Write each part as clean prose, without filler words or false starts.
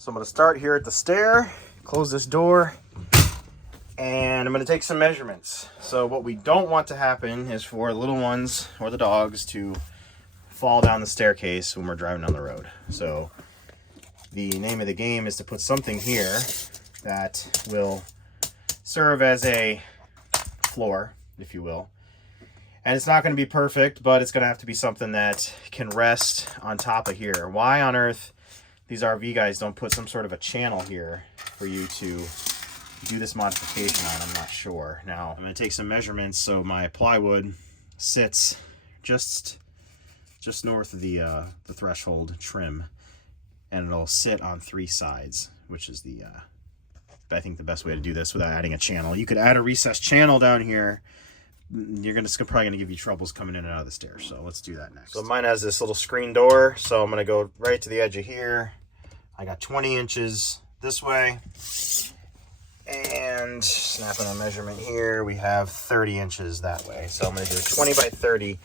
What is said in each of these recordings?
So I'm going to start here at the stair, close this door, and I'm going to take some measurements. So what we don't want to happen is for the little ones or the dogs to fall down the staircase when we're driving down the road. So the name of the game is to put something here that will serve as a floor, if you will. And it's not going to be perfect, but it's going to have to be something that can rest on top of here. Why on earth these RV guys don't put some sort of a channel here for you to do this modification on, I'm not sure. Now, I'm going to take some measurements. So my plywood sits just north of the threshold trim, and it'll sit on 3 sides, which is the I think the best way to do this without adding a channel. You could add a recessed channel down here. It's probably going to give you troubles coming in and out of the stairs. So let's do that next. So mine has this little screen door. So I'm going to go right to the edge of here. I got 20 inches this way. And snapping a measurement here, we have 30 inches that way. So I'm going to do a 20 by 30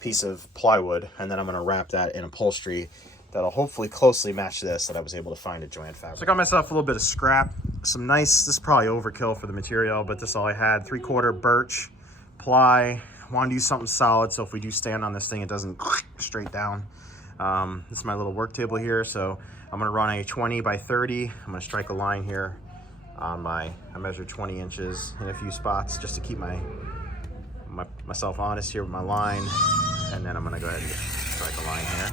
piece of plywood. And then I'm going to wrap that in upholstery that'll hopefully closely match this that I was able to find at Joann Fabrics. So I got myself a little bit of scrap. Some nice, this is probably overkill for the material, but this is all I had. 3/4 birch ply. Want to use something solid, so if we do stand on this thing, it doesn't straight down. This is my little work table here, so I'm going to run a 20 by 30. I'm going to strike a line here on I measured 20 inches in a few spots just to keep myself honest here with my line. And then I'm going to go ahead and just strike a line here.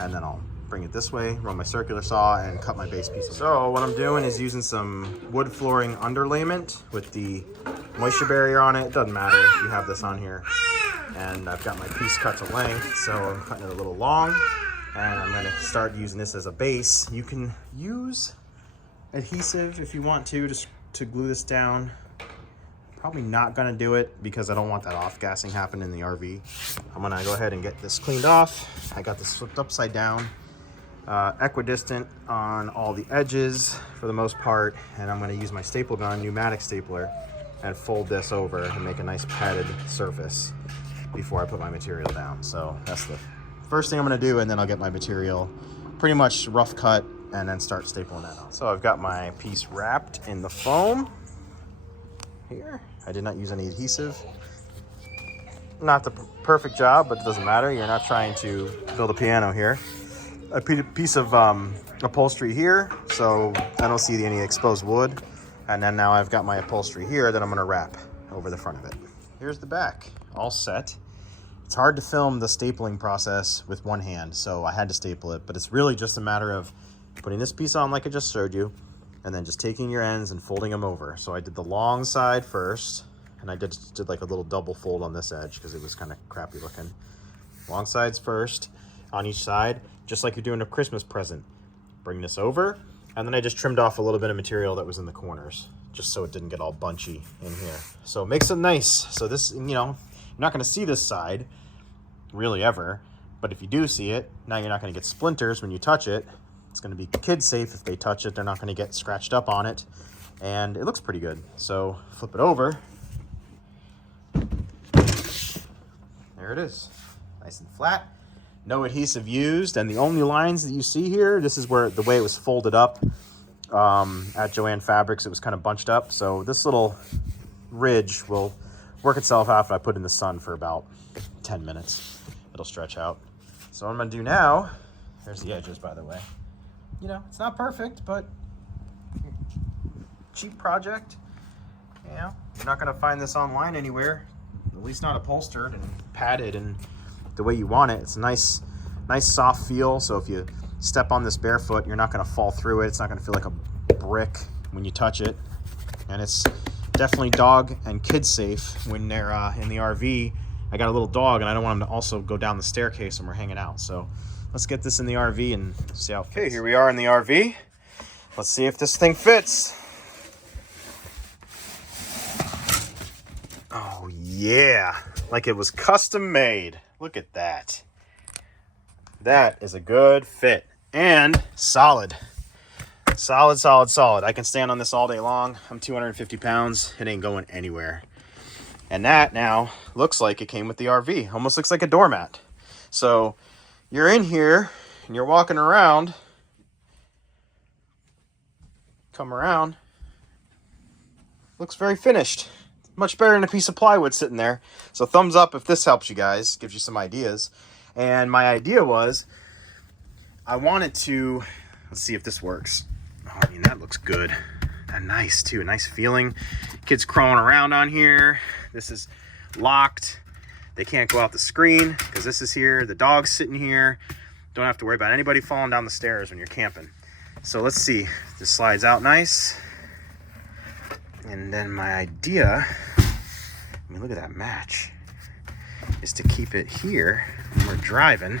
And then I'll bring it this way, run my circular saw, and cut my base piece. So what I'm doing is using some wood flooring underlayment with the moisture barrier on it. It doesn't matter if you have this on here. And I've got my piece cut to length, so I'm cutting it a little long. And I'm going to start using this as a base. You can use adhesive if you want to glue this down. Probably not going to do it because I don't want that off-gassing happening in the RV. I'm going to go ahead and get this cleaned off. I got this flipped upside down, equidistant on all the edges for the most part, and I'm going to use my staple gun, pneumatic stapler, and fold this over and make a nice padded surface before I put my material down. So that's the first thing I'm going to do, and then I'll get my material pretty much rough cut and then start stapling that on. So I've got my piece wrapped in the foam here. I did not use any adhesive. Not the perfect job, but it doesn't matter. You're not trying to build a piano here. A piece of upholstery here, so I don't see any exposed wood. And then now I've got my upholstery here that I'm gonna wrap over the front of it. Here's the back, all set. It's hard to film the stapling process with one hand, so I had to staple it, but it's really just a matter of putting this piece on like I just showed you, and then just taking your ends and folding them over. So I did the long side first, and I did like a little double fold on this edge because it was kind of crappy looking. Long sides first on each side, just like you're doing a Christmas present. Bring this over, and then I just trimmed off a little bit of material that was in the corners, just so it didn't get all bunchy in here. So it makes it nice. So this, you're not gonna see this side really ever, but if you do see it, now you're not gonna get splinters when you touch it. It's going to be kid safe. If they touch it, they're not going to get scratched up on it. And it looks pretty good. So flip it over. There it is. Nice and flat. No adhesive used. And the only lines that you see here, this is where the way it was folded up at Joann Fabrics. It was kind of bunched up. So this little ridge will work itself out if I put it in the sun for about 10 minutes. It'll stretch out. So what I'm going to do now, there's the edges, by the way. It's not perfect, but cheap project. You're not going to find this online anywhere, at least not upholstered and padded and the way you want it. It's a nice soft feel. So if you step on this barefoot, you're not going to fall through it. It's not going to feel like a brick when you touch it. And it's definitely dog and kid safe when they're in the RV. I got a little dog and I don't want him to also go down the staircase when we're hanging out. So let's get this in the RV and see how it fits. Okay, here we are in the RV. Let's see if this thing fits. Oh yeah, like it was custom made. Look at that. That is a good fit and solid. Solid. I can stand on this all day long. I'm 250 pounds. It ain't going anywhere. And that now looks like it came with the RV. Almost looks like a doormat. So you're in here and you're walking around come around. Looks very finished. Much better than a piece of plywood sitting there. So thumbs up if this helps you guys, gives you some ideas. And my idea was, I wanted to, let's see if this works. Oh, I mean, that looks good. And nice too, nice feeling. Kids crawling around on here. This is locked. They can't go out the screen because this is here. The dog's sitting here. Don't have to worry about anybody falling down the stairs when you're camping. So let's see, this slides out nice. And then my idea, I mean, look at that match, is to keep it here when we're driving.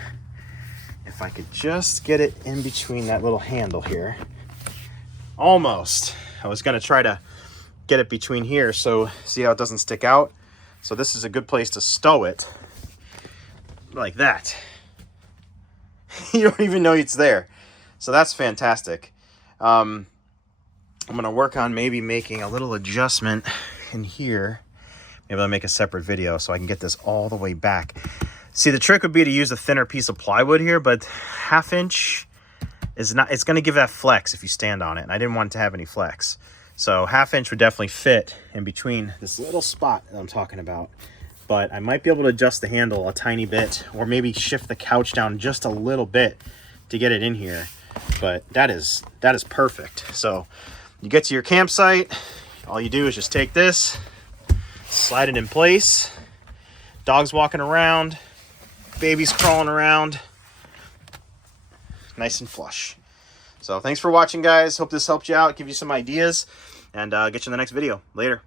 If I could just get it in between that little handle here. Almost. I was gonna try to get it between here, so see how it doesn't stick out? So this is a good place to stow it, like that. You don't even know it's there. So that's fantastic. I'm gonna work on maybe making a little adjustment in here. Maybe I'll make a separate video so I can get this all the way back. See, the trick would be to use a thinner piece of plywood here, but 1/2 inch is not, it's gonna give that flex if you stand on it, and I didn't want it to have any flex. So 1/2 inch would definitely fit in between this little spot that I'm talking about. But I might be able to adjust the handle a tiny bit, or maybe shift the couch down just a little bit to get it in here. But that is perfect. So you get to your campsite, all you do is just take this, slide it in place. Dog's walking around, baby's crawling around, nice and flush. So thanks for watching, guys. Hope this helped you out, give you some ideas, and get you in the next video. Later.